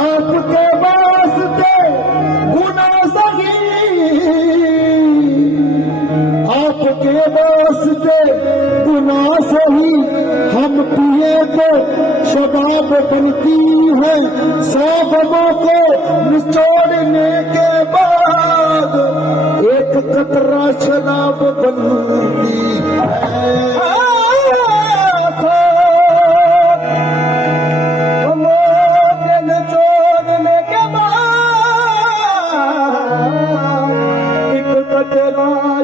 आपके वास्ते गुना सही, आपके वास्ते गुना सही, हम पिए तो शराब बनती है, 100 गमों को निचोड़ने के बाद एक कतरा शराब बनती है।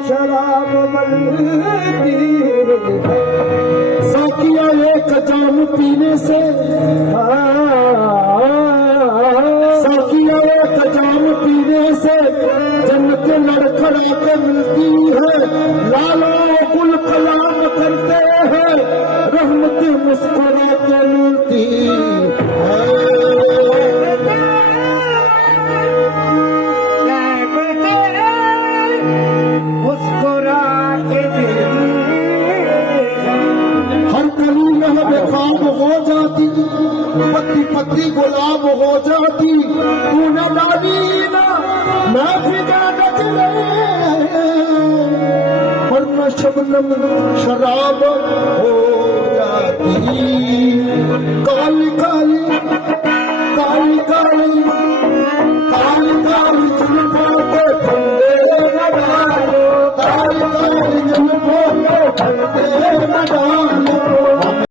शराब बनती है। साकिया एक जाम पीने से, साकिया एक जाम पीने से जन्नत लड़खड़ा के मिलती है। लालो गुल कलाम करते हैं, रहमत मुस्कुरा के मिलती है। बेकाब हो जाती, पत्ती पत्ती गुलाब हो जाती, तू न डाली ना मैं फिदा नजरे, वरना शबनम शराब हो जाती। काली काली काली काली काली काली जुल्फों के फंदे न डालो, काली काली जुल्फों के फंदे न डालो।